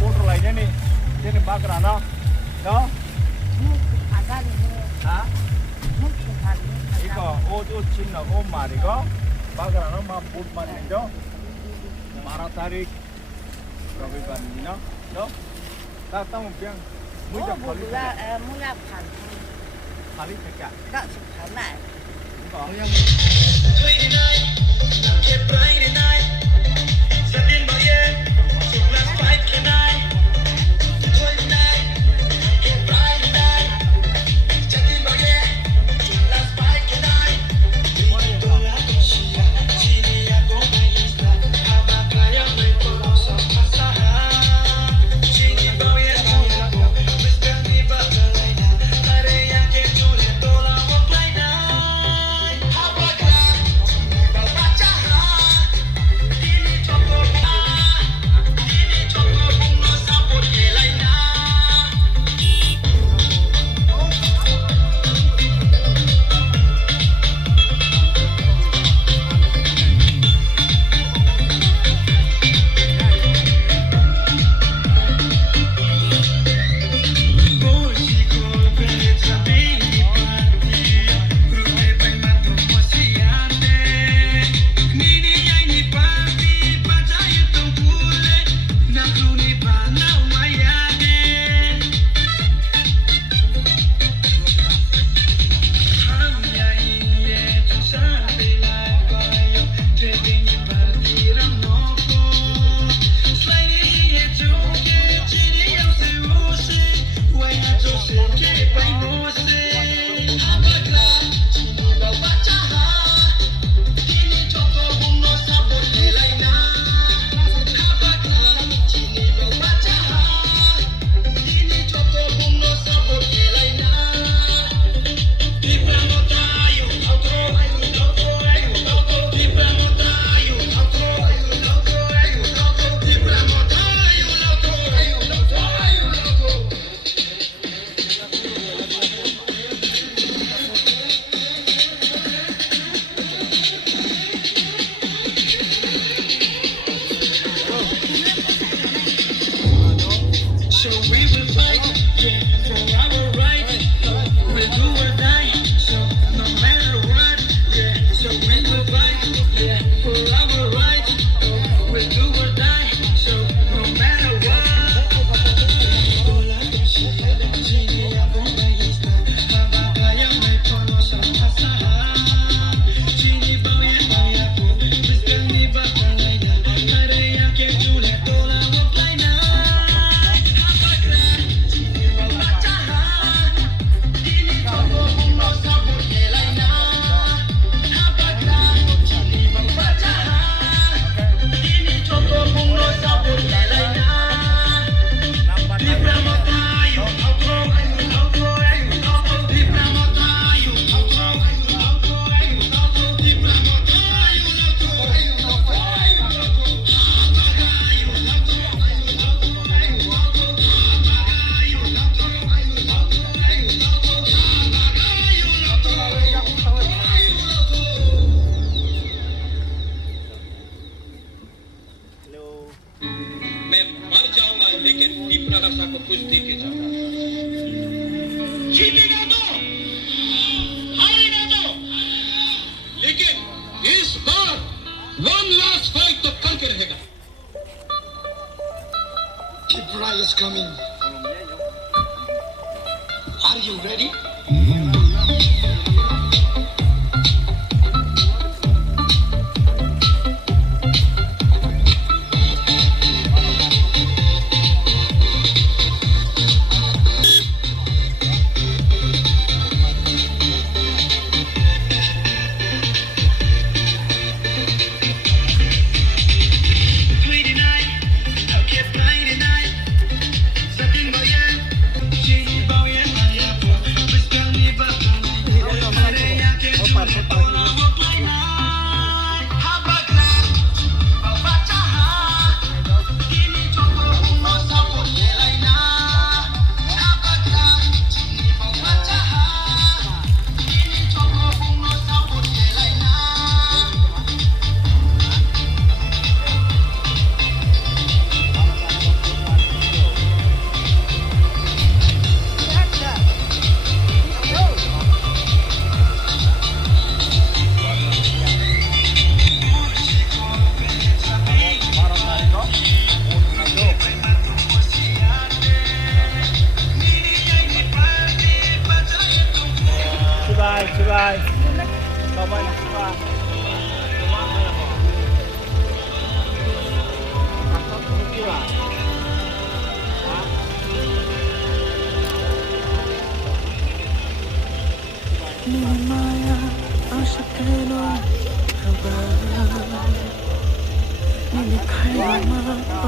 bút lại nhé nè trên này bác ra nó đó hả 이거 오도 친나 오 말이고 바그라는 마 bút 말이죠 마라 타릭 रविवार đó ta tao một viên mới được có lý खाली क्या đó chụp thoải mái có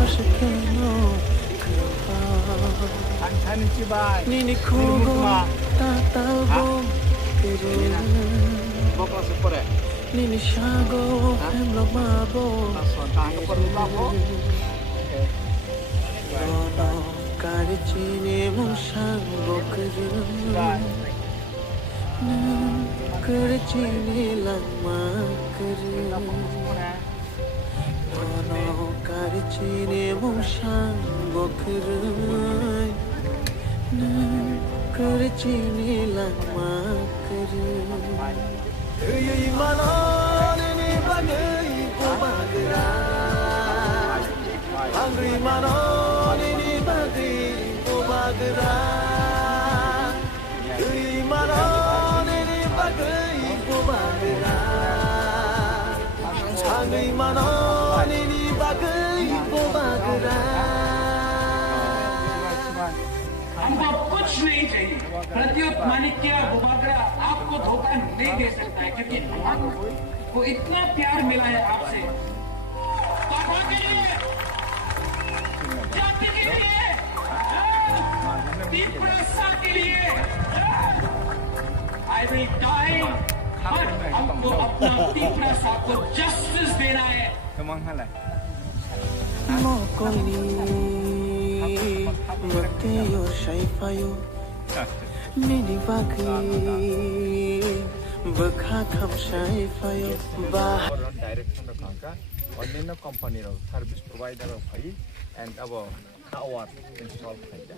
aşkeno kırpa Antanin Chibay. Nini kogo tatalbo kere Bapak super ya? Nini shago hemlo mabo Langsung tangan perlu kamu. Dono karchine mushango kere karchine lama kere Dono karchine mushango kere karchine lama kere Ey manon ni bagai ko bagra Angri manon ni bagai ko bagra Ey manon ni bagai ko bagra Angri manon ni bagai ko bagra हमको कुछ नहीं चाहिए प्रत्युत माणिक्य बुबागरा आपको धोखा नहीं दे सकता है क्योंकि को इतना प्यार मिला है आपसे पापा के लिए जाति के लिए दीपरसा के लिए आई विल डाई हमको अपना दीपरसा को जस्टिस देना है Kemang halai. Mokoli Mateo Shaifayo Nini Baki Bakha Kham Shaifayo Bah Direction of Kanka, अन्य company row service provider of Hai and our tower install Haida.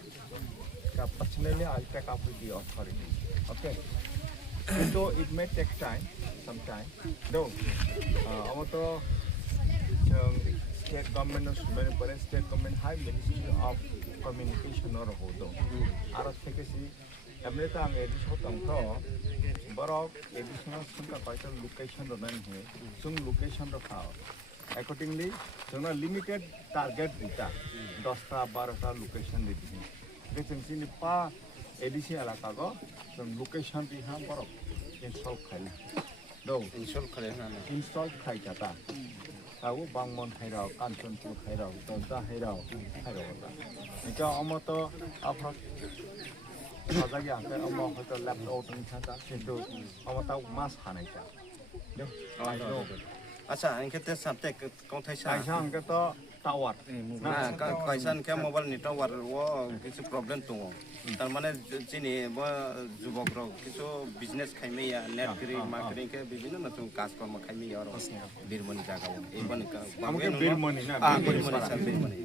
Personally, I'll take up with the authority. Okay. So it may take time, some time. Though, our state government state government high ministry of communication or hodo. Arat thekesi, America ang edisho tangko, borok additional sunka kaita location ro nan he, sung location ro khao. Accordingly, sung limited target dita, 10 12 location diti. Dekhen sini pa edisi alaka go, sung location di ham borok install khaila. Do install khai jata. Aku Bangmon Hairau, Kanchanpur Hairau, Tonta Hairau, Hairau. Ika omoto apa? Saja yang ke omo hotel laptop ni saja, itu omoto mas hanai ja. Yo, ayo. Acha, angke te sampai kau thai sa. Aisa angke to tower. Nah, kaisan ke mobile ni tower, wo kisu problem tu. Termane sini, wo jubok ro, kisu business kami ya, net marketing ke business na tu kas korma kami ya ro. Birmoni jaga wo. Iban ka. Kamu ke Birmoni na? Birmoni sa Birmoni.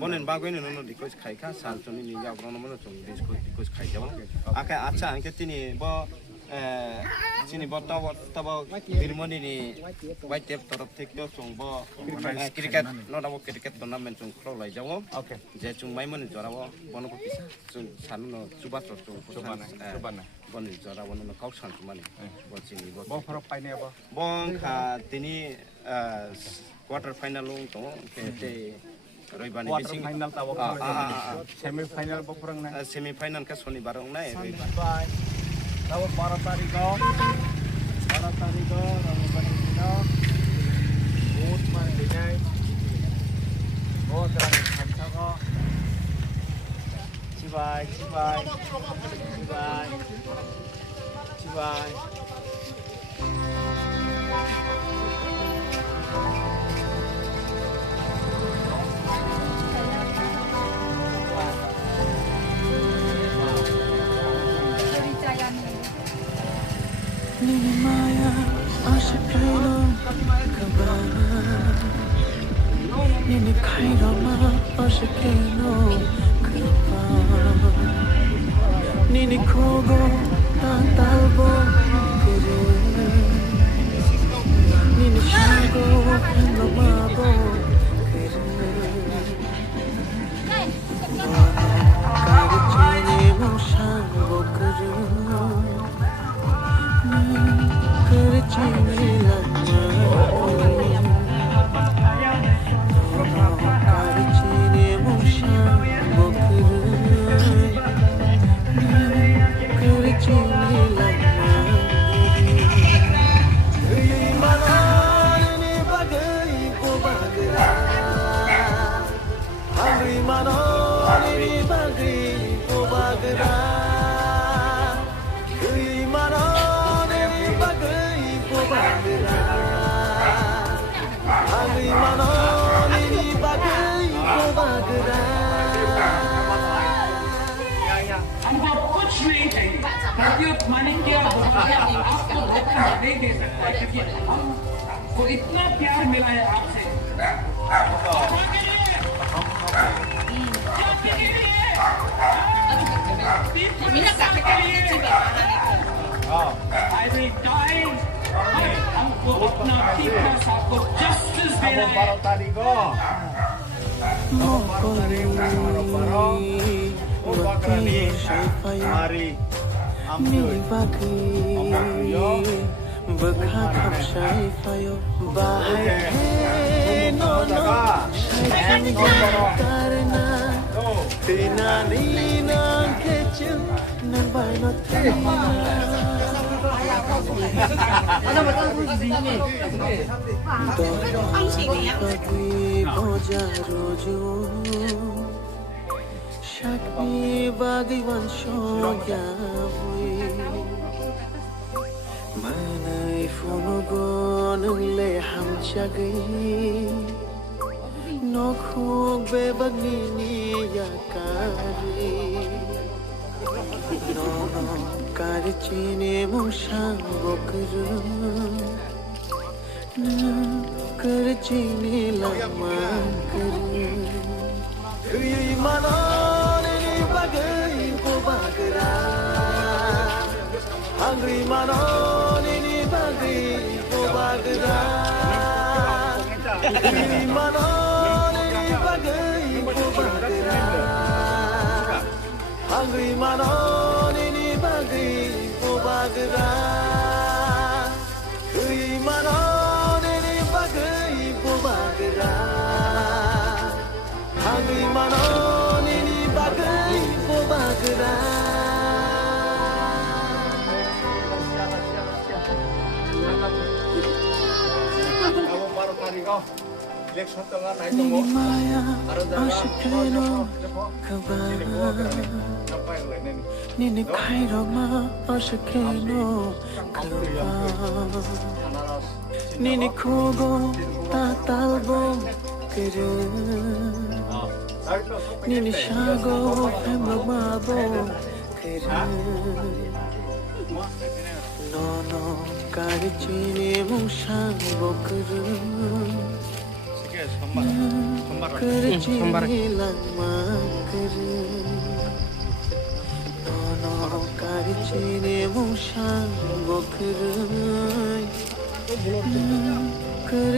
Bonen bagoin no dikos khai ka, sal tuni ni ya grono mana tu dikos khai jawo. Aka acha, angke tini wo sini botol Birmoni ni white tape torop thik to sung bo cricket no dawo cricket tournament sung kro lai jawo Okay. je chung mai mon jora bo bono ko pisa sung san no subat to Subana. bon jora bono no kau san mani bo sini bo Bawa farok pai ni apa? bon kha tini quarter final long to ke te roibani Quarter bising final tawo. Semi final bawa farok na. semi final ka shonibar ong nai Bye. Tahu 12 tarik ko. 12 tarik ko. Ramukan ino. Boat man binay. Boat terang kansa ko. Cibay. Nini Maya aşkeno kaba Nini kairama aşkeno kaba Nini kogo tatalbo kere Nini shago hemlo mabo kere Karchine mushango kere Karchine lama Karchine mushango kere Karchine lama Ey manon ni bagai ko bagri pobagra manone ni bagri pobagra agri manone ni bagri pobagra हमको कुछ नहीं चाहिए प्रत्युत माणिक्य आपको धोखा नहीं दे सकता क्योंकि हमको इतना प्यार मिला है आपसे I will die हमको अपना fitness आपको justice देना है Mari Mini bagri Bekha kham shai fayo Bahai no no Shai karna Tina nina kechu Nan bai no tina Bagri boja rojo Shakti Bhagavan Shoyavi Manai Funugon Le Hamchagi Nokhug Bebagnini Yakari No Karichini Mushan Bokru No Karichini Lamakru Manone ni bagay pobagra Hungry manone ni bagay pobagra Manone ni bagay pobagra Hungry manone ni bagay pobagra Manone ni bagay pobagra Hungry manone ni bagay pobagra Kamu baru tadi kau election tengah naik tunggu. Maya ashkeno kabara Apa yang lain ini? Nini kairoma ashkeno kabara Nini kogo tatalbo kere Nini shago hemlomabo kere No no karichini mushan bokru karichini lama kere No no karichini mushan bokru